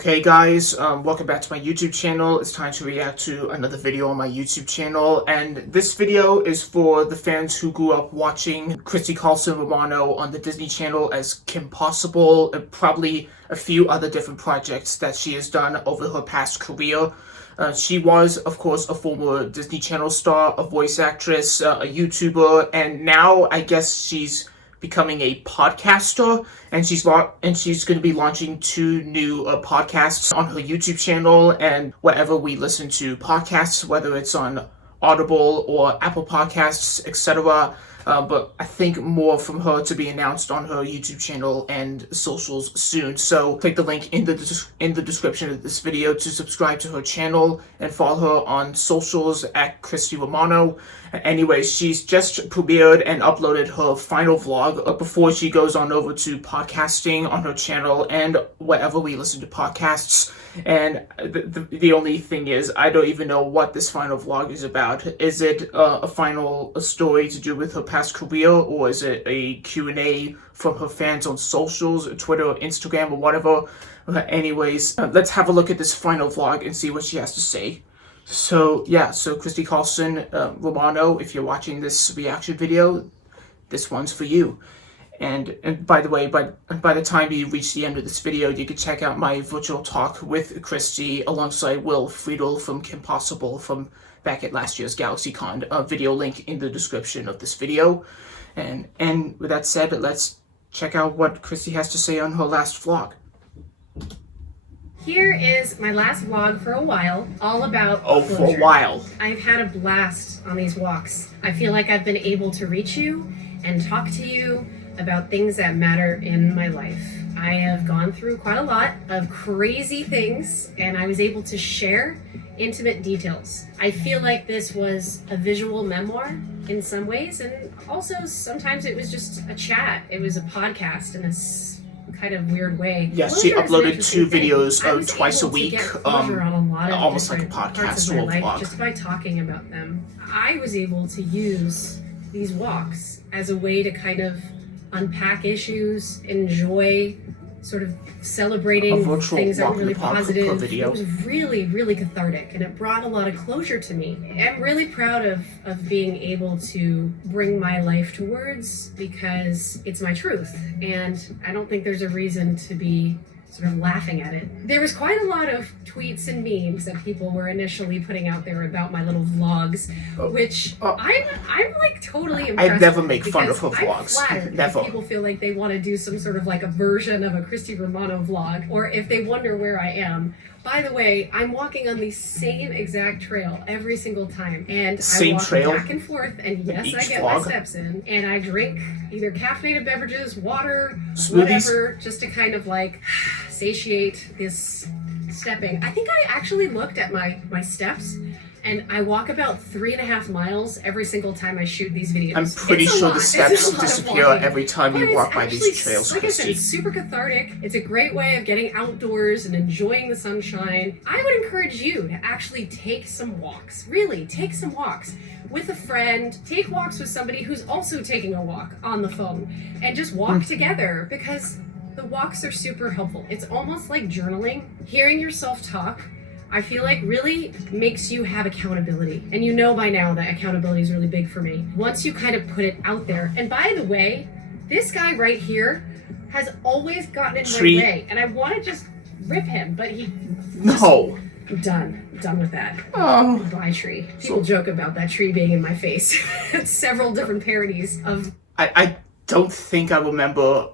Okay guys, welcome back to my YouTube channel. It's time to react to another video on my YouTube channel, and this video is for the fans who grew up watching Christy Carlson Romano on the Disney Channel as Kim Possible, and probably a few other different projects that she has done over her past career. She was, of course, a former Disney Channel star, a voice actress, a YouTuber, and now I guess she's becoming a podcaster, and she's going to be launching 2 new podcasts on her YouTube channel and wherever we listen to podcasts, whether it's on Audible or Apple Podcasts, etc. But I think more from her to be announced on her YouTube channel and socials soon. So click the link in the description of this video to subscribe to her channel and follow her on socials at Christy Romano. Anyway, she's just premiered and uploaded her final vlog before she goes on over to podcasting on her channel and wherever we listen to podcasts. And the only thing is, I don't even know what this final vlog is about. Is it a story to do with her past career, or is it a Q&A from her fans on socials, Twitter or Instagram or whatever? Anyways, let's have a look at this final vlog and see what she has to say. So yeah, so Christy Carlson Romano, if you're watching this reaction video, this one's for you. And by the way, by the time you reach the end of this video, you can check out my virtual talk with Christy alongside Will Friedel from Kim Possible from back at last year's GalaxyCon. Video link in the description of this video. And with that said, let's check out what Christy has to say on her last vlog. Here is my last vlog for a while, all about closure. For a while. I've had a blast on these walks. I feel like I've been able to reach you and talk to you about things that matter in my life. I have gone through quite a lot of crazy things, and I was able to share intimate details. I feel like this was a visual memoir in some ways, and also sometimes it was just a chat. It was a podcast in this kind of weird way. Yes, she uploaded 2 videos twice a week, almost like a podcast or a vlog. Just by talking about them. I was able to use these walks as a way to kind of unpack issues, enjoy sort of celebrating things that were really positive. It was really, really cathartic, and it brought a lot of closure to me. I'm really proud of being able to bring my life to words because it's my truth, and I don't think there's a reason to be sort of laughing at it. There was quite a lot of tweets and memes that people were initially putting out there about my little vlogs, which I'm like totally impressed. I never make fun of her vlogs. Never. People feel like they want to do some sort of like a version of a Christy Romano vlog, or if they wonder where I am. By the way, I'm walking on the same exact trail every single time, and I walk back and forth, and yes, I get my steps in, and I drink either caffeinated beverages, water, whatever, just to kind of like satiate this stepping. I think I actually looked at my steps, and I walk about 3.5 miles every single time I shoot these videos. I'm pretty sure the steps disappear every time you walk by these trails, like Christy. I said, it's super cathartic. It's a great way of getting outdoors and enjoying the sunshine. I would encourage you to actually take some walks. Really, take some walks with a friend. Take walks with somebody who's also taking a walk on the phone, and just walk together, because the walks are super helpful. It's almost like journaling. Hearing yourself talk, I feel like really makes you have accountability. And you know by now that accountability is really big for me. Once you kind of put it out there. And by the way, this guy right here has always gotten in my way. And I want to just rip him, but he... No. I'm done with that. Oh. Goodbye, tree. People joke about that tree being in my face. Several different parodies of... I don't think I remember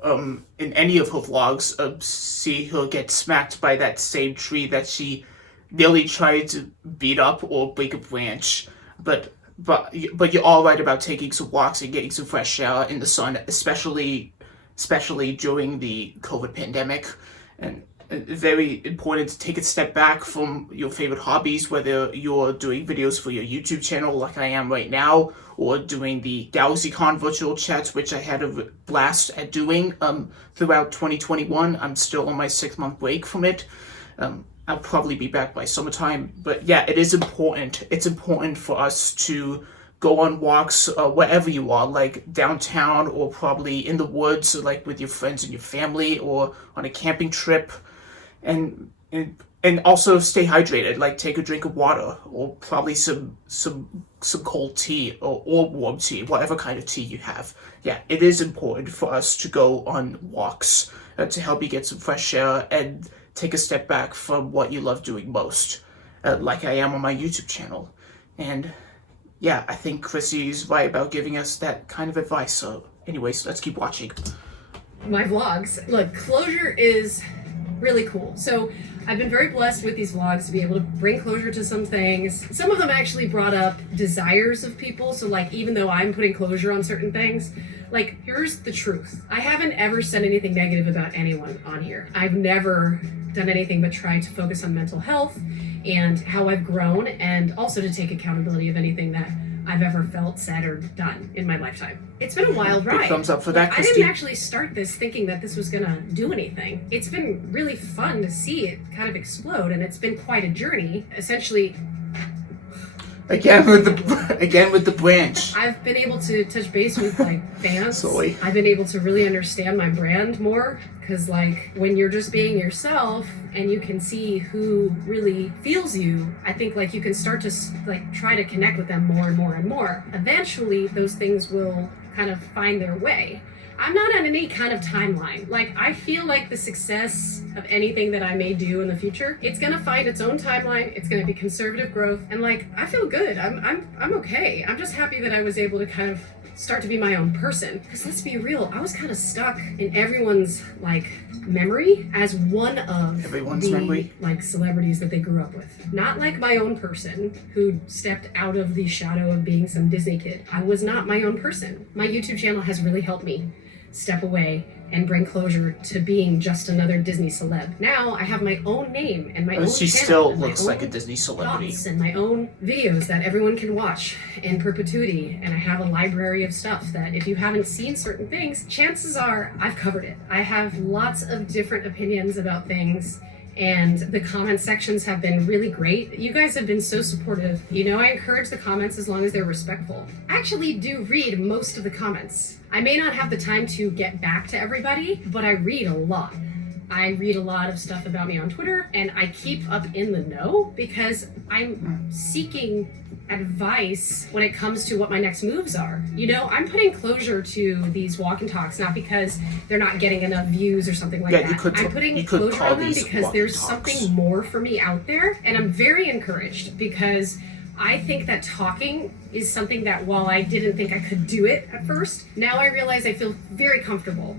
in any of her vlogs see her get smacked by that same tree that she nearly tried to beat up or break a branch. But you're all right about taking some walks and getting some fresh air in the sun, especially during the COVID pandemic. And very important to take a step back from your favorite hobbies, whether you're doing videos for your YouTube channel like I am right now, or doing the GalaxyCon virtual chats, which I had a blast at doing throughout 2021. I'm still on my 6-month break from it. I'll probably be back by summertime, but yeah, it is important. It's important for us to go on walks wherever you are, like downtown or probably in the woods, like with your friends and your family, or on a camping trip. And And also stay hydrated. Like take a drink of water, or probably some cold tea, or warm tea, whatever kind of tea you have. Yeah, it is important for us to go on walks to help you get some fresh air and take a step back from what you love doing most, like I am on my YouTube channel. And yeah, I think Chrissy's right about giving us that kind of advice. So anyways, let's keep watching. My vlogs. Look, closure is really cool. So I've been very blessed with these vlogs to be able to bring closure to some things. Some of them actually brought up desires of people. So like, even though I'm putting closure on certain things, like, here's the truth. I haven't ever said anything negative about anyone on here. I've never done anything but try to focus on mental health and how I've grown, and also to take accountability of anything that I've ever felt, said, or done in my lifetime. It's been a wild ride. Big thumbs up for that, Christy. I didn't actually start this thinking that this was gonna do anything. It's been really fun to see it kind of explode, and it's been quite a journey. Essentially, Again with the branch. I've been able to touch base with like fans. Sorry. I've been able to really understand my brand more, because like when you're just being yourself and you can see who really feels you, I think like you can start to like try to connect with them more and more and more. Eventually those things will kind of find their way. I'm not on any kind of timeline. Like, I feel like the success of anything that I may do in the future, it's gonna find its own timeline. It's gonna be conservative growth, and like, I feel good. I'm okay. I'm just happy that I was able to kind of start to be my own person. Because let's be real, I was kind of stuck in everyone's like memory as one of the like celebrities that they grew up with. Not like my own person who stepped out of the shadow of being some Disney kid. I was not my own person. My YouTube channel has really helped me step away and bring closure to being just another Disney celeb. Now I have my own name and my own She channel. still looks like a Disney celebrity. And my own videos that everyone can watch in perpetuity. And I have a library of stuff that if you haven't seen certain things, chances are I've covered it. I have lots of different opinions about things, and the comment sections have been really great. You guys have been so supportive. You know, I encourage the comments as long as they're respectful. I actually do read most of the comments. I may not have the time to get back to everybody, but I read a lot. I read a lot of stuff about me on Twitter, and I keep up in the know because I'm seeking advice when it comes to what my next moves are. You know, I'm putting closure to these walk and talks, not because they're not getting enough views or something like that. I'm putting closure on them because there's something more for me out there, and I'm very encouraged because I think that talking is something that, while I didn't think I could do it at first, now I realize I feel very comfortable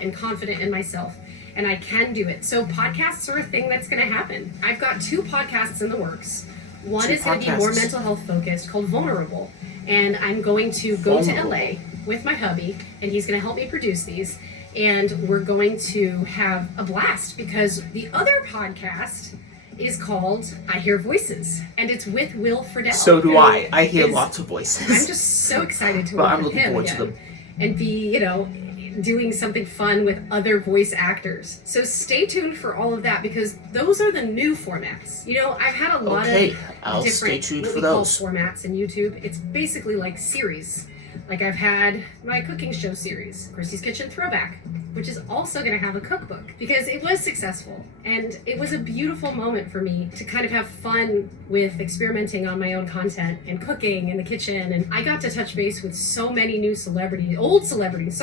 and confident in myself, and I can do it. So podcasts are a thing that's going to happen. I've got 2 podcasts in the works. One is going to be more mental health focused, called Vulnerable, and I'm going to go to LA with my hubby, and he's going to help me produce these, and we're going to have a blast because the other podcast is called I Hear Voices, and it's with Will Friedle. So do I. I hear lots of voices. I'm just so excited to work with him again and be, you know, doing something fun with other voice actors. So stay tuned for all of that because those are the new formats. You know, I've had a lot of different formats in YouTube. It's basically like series. Like I've had my cooking show series, Christy's Kitchen Throwback, which is also going to have a cookbook because it was successful. And it was a beautiful moment for me to kind of have fun with experimenting on my own content and cooking in the kitchen. And I got to touch base with so many new old celebrities,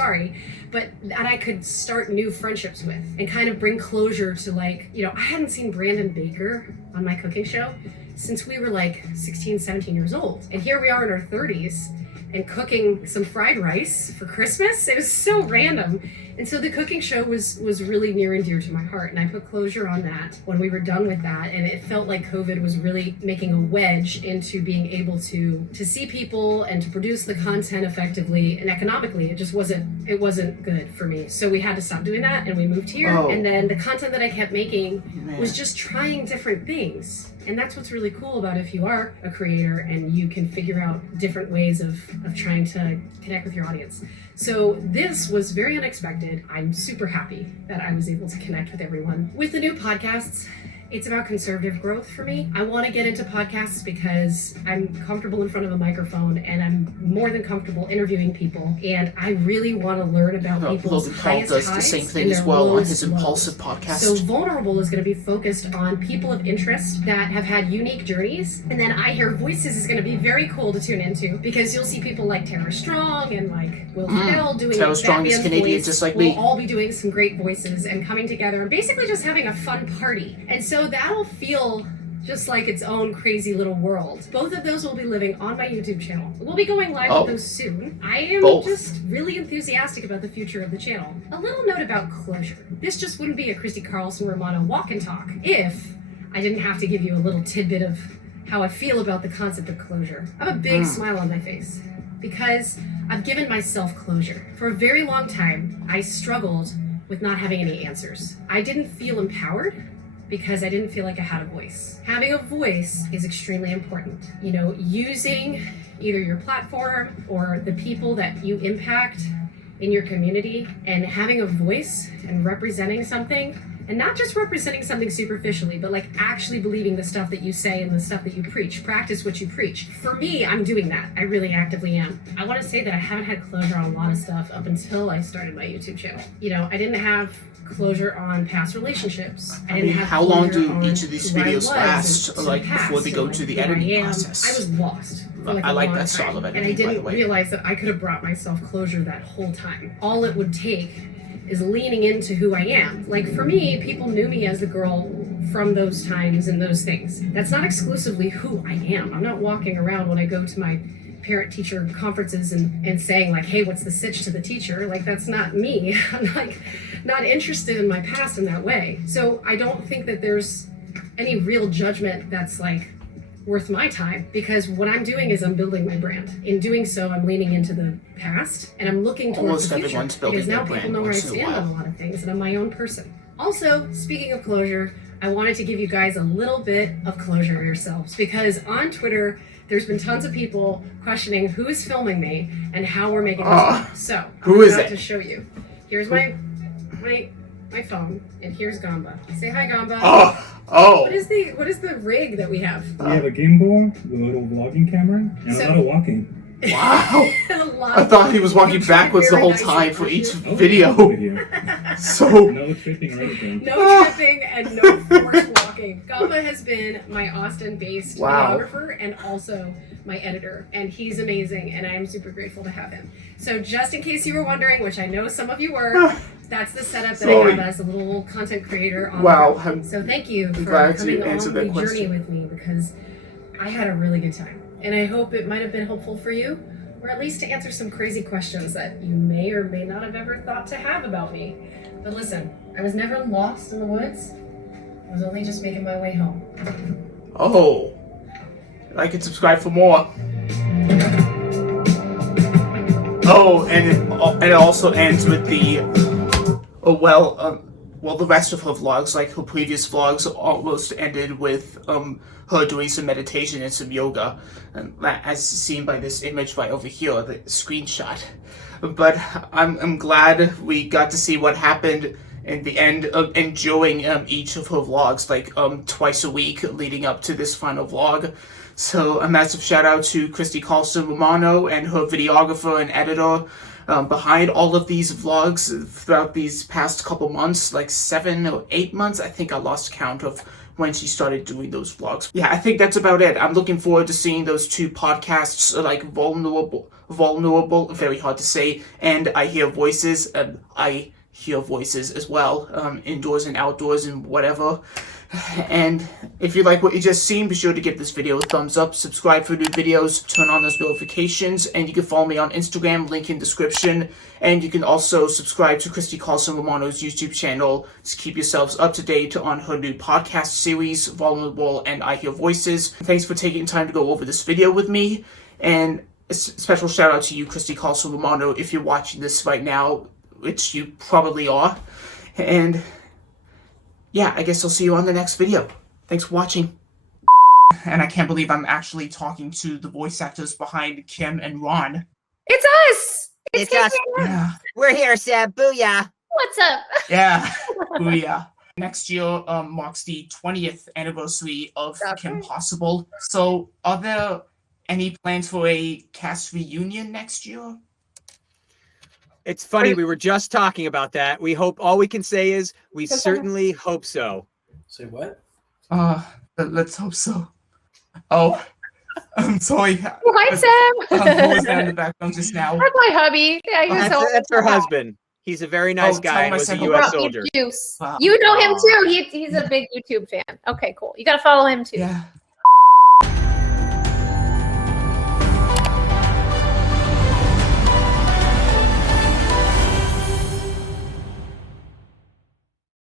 but that I could start new friendships with and kind of bring closure to, like, you know, I hadn't seen Brandon Baker on my cooking show since we were like 16, 17 years old. And here we are in our 30s and cooking some fried rice for Christmas. It was so random. And so the cooking show was really near and dear to my heart, and I put closure on that when we were done with that, and it felt like COVID was really making a wedge into being able to see people and to produce the content effectively and economically. It just wasn't good for me. So we had to stop doing that, and we moved here. And then the content that I kept making was just trying different things. And that's what's really cool about if you are a creator and you can figure out different ways of trying to connect with your audience. So this was very unexpected. I'm super happy that I was able to connect with everyone. With the new podcasts, It's about conservative growth for me. I want to get into podcasts because I'm comfortable in front of a microphone and I'm more than comfortable interviewing people. And I really want to learn about people's highest does highs the same thing and as their well on lowest his Impulsive podcast. So Vulnerable is going to be focused on people of interest that have had unique journeys. And then I Hear Voices is going to be very cool to tune into because you'll see people like Tara Strong and like Will Fidel doing Tara Strong is Canadian, just like me. We'll all be doing some great voices and coming together and basically just having a fun party. And so that'll feel just like its own crazy little world. Both of those will be living on my YouTube channel. We'll be going live with those soon. I am just really enthusiastic about the future of the channel. A little note about closure. This just wouldn't be a Christy Carlson Romano walk and talk if I didn't have to give you a little tidbit of how I feel about the concept of closure. I have a big smile on my face because I've given myself closure. For a very long time, I struggled with not having any answers. I didn't feel empowered because I didn't feel like I had a voice. Having a voice is extremely important. You know, using either your platform or the people that you impact in your community and having a voice and representing something, and not just representing something superficially, but like actually believing the stuff that you say and the stuff that you preach. Practice what you preach. For me, I'm doing that. I really actively am. I want to say that I haven't had closure on a lot of stuff up until I started my YouTube channel. You know, I didn't have closure on past relationships. I didn't have how long do on each of these videos last, like before they go to the editing process? I was lost. I like that style of editing, and I didn't by the way. realize that I could have brought myself closure that whole time. All it would take is leaning into who I am. Like for me, people knew me as the girl from those times and those things. That's not exclusively who I am. I'm not walking around when I go to my parent-teacher conferences and saying like, hey, what's the sitch to the teacher? Like, that's not me. I'm like not interested in my past in that way. So I don't think that there's any real judgment that's like worth my time, because what I'm doing is I'm building my brand. In doing so, I'm leaning into the past and I'm looking towards the future, because now people know where I stand on a lot of things and I'm my own person. Also, speaking of closure, I wanted to give you guys a little bit of closure yourselves, because on Twitter, there's been tons of people questioning who's filming me and how we're making this. So, who is it? To show you. Here's my phone, and here's Gamba. Say hi, Gamba. Oh. What is the rig that we have? We have a gimbal with a little vlogging camera and a lot of walking. Wow. I thought he was walking backwards the whole time for each video. So no tripping or anything. No tripping and no forced walking. Gamba has been my Austin-based videographer and also my editor, and he's amazing, and I am super grateful to have him. So just in case you were wondering, which I know some of you were, that's the setup that I have as a little content creator on So thank you for coming on the journey with me, because I had a really good time. And I hope it might have been helpful for you, or at least to answer some crazy questions that you may or may not have ever thought to have about me. But listen, I was never lost in the woods. I was only just making my way home. Oh. Like and subscribe for more. Oh, and it also ends with the the rest of her vlogs, like her previous vlogs, almost ended with her doing some meditation and some yoga, and as seen by this image right over here, the screenshot. But I'm glad we got to see what happened in the end of enjoying each of her vlogs, like twice a week leading up to this final vlog. So a massive shout out to Christy Carlson Romano and her videographer and editor behind all of these vlogs throughout these past couple months, like 7 or 8 months. I think I lost count of when she started doing those vlogs. Yeah, I think that's about it. I'm looking forward to seeing those two podcasts, like vulnerable, very hard to say, and I Hear Voices. I Hear Voices as well, indoors and outdoors and whatever. And if you like what you just seen, be sure to give this video a thumbs up, subscribe for new videos, turn on those notifications, and you can follow me on Instagram, link in description, and you can also subscribe to Christy Carlson Romano's YouTube channel to keep yourselves up to date on her new podcast series, Vulnerable and I Hear Voices. Thanks for taking time to go over this video with me, and a special shout out to you, Christy Carlson Romano, if you're watching this right now, which you probably are, and yeah, I guess I'll see you on the next video. Thanks for watching. And I can't believe I'm actually talking to the voice actors behind Kim and Ron. It's us! It's us. Yeah. We're here, Seb. Booyah. What's up? Yeah. Booyah. next year marks the 20th anniversary of That's Kim right. Possible. So, are there any plans for a cast reunion next year? It's funny, we were just talking about that. We hope, all we can say is we certainly hope so. Say what? Let's hope so. Oh, I'm sorry. Hi, Sam. Who was there in the background just now? That's my hubby. Yeah, he was That's her husband. He's a very nice tell guy him and I was a said U.S. Well, soldier. Juice. Wow. You know him too. He's a big YouTube fan. Okay, cool. You got to follow him too. Yeah.